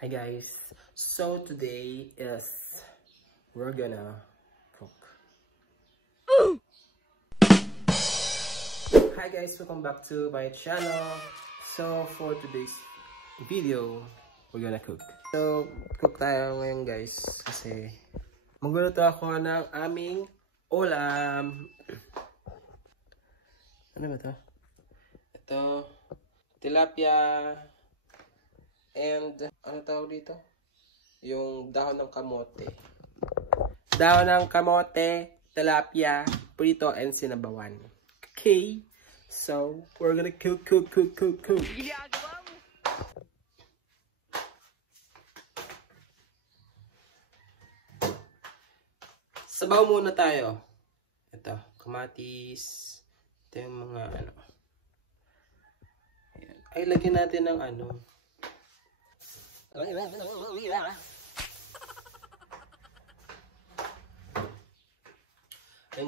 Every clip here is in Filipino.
Hi guys, so today is we're gonna cook. Hi guys, welcome back to my channel. So for today's video, we're gonna cook. So cook tayo ngayon guys kasi magluluto ako ng aming ulam. Ano ba to? Ito, tilapia and ano tawag dito? Yung dahon ng kamote. Dahon ng kamote, tilapia, prito, and sinabawan. Okay? So, we're gonna cook. Sabaw muna tayo. Ito, kamatis. Ito yung mga ano. Ayan. Ay, lagyan natin ng ano. Ayan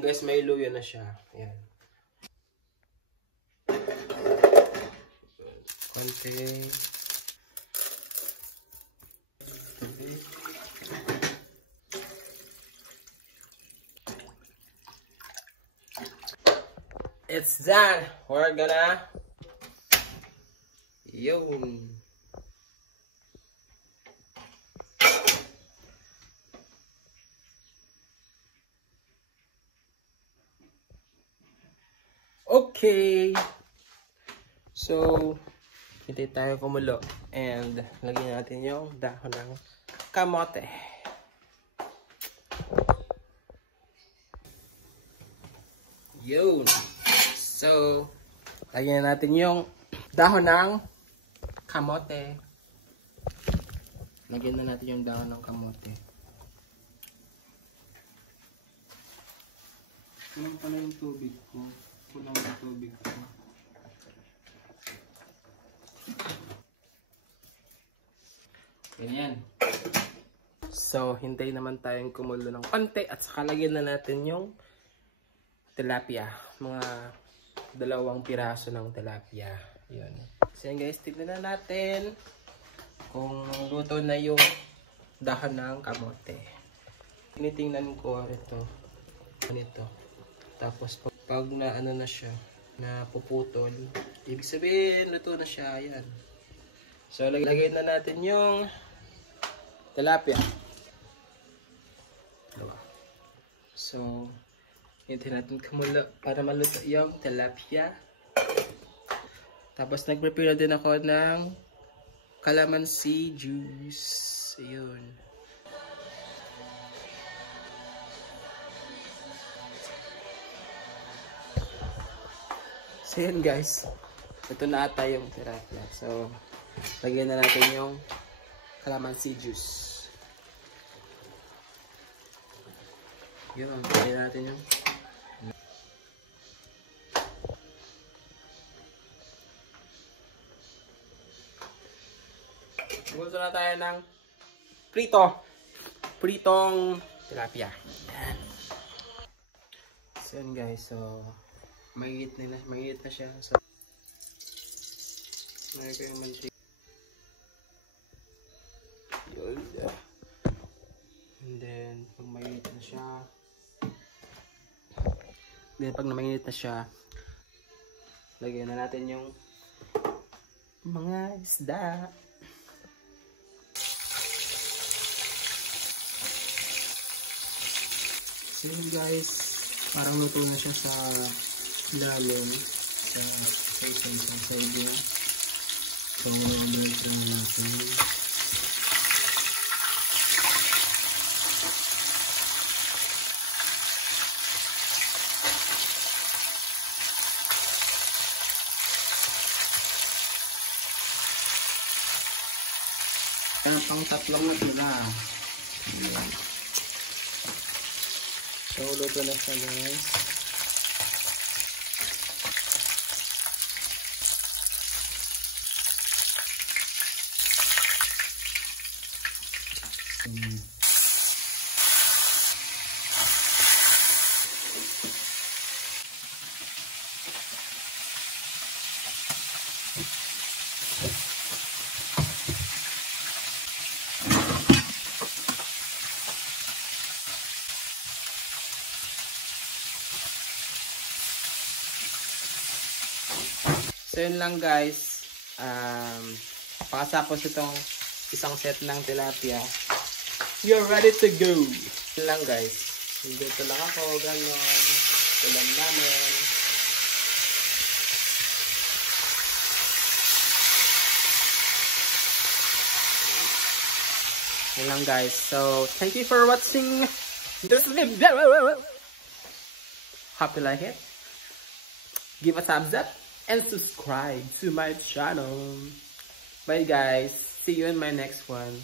guys, may luya na siya. Ayan. Konti. It's done. We're gonna yun. Okay. So, hintay tayo kumulo and lagyan natin yung dahon ng kamote. Yun. So, lagyan natin yung dahon ng kamote. Lagyan na natin yung dahon ng kamote. Kulang pala yung tubig ko. Kulang yung tubig ko. Ganyan. So, hintay naman tayong kumulo ng konti at saka lagyan na natin yung tilapia. Mga 2 piraso ng tilapia. Yun. So yan guys, tignan na natin kung luto na yung dahon ng kamote. Tinitingnan ko ito. Ganito. Tapos pag na ano na siya, na puputol, ibig sabihin luto na siya. Ayan. So lagay na natin yung tilapia. So hintayin natin kumulo para maluto yung tilapia. Tapos nag-prepare din ako ng calamansi juice. Ayun. So yun guys. Ito na ata yung tilapia. So lagyan na natin yung calamansi juice. Yun. Lagyan natin yung gusto na tayo ng pritong tilapia. Yan. So yun guys, so mainit na siya. So may kayong mantika. Yun. And then pag mainit na siya, lagyan na natin yung mga isda. So yun guys, parang luto na siya sa ilalim, sa side niya. So mag-break lang natin. Pang 3 na sila. So, luto na siya guys. So yun lang guys. Pakasapos itong isang set ng tilapia. You're ready to go. Yun lang guys. Dito lang ako. Ganon. Ulam namin. Yun lang guys. So thank you for watching this video. Hope you like it. Give a thumbs up and subscribe to my channel. Bye guys. See you in my next one.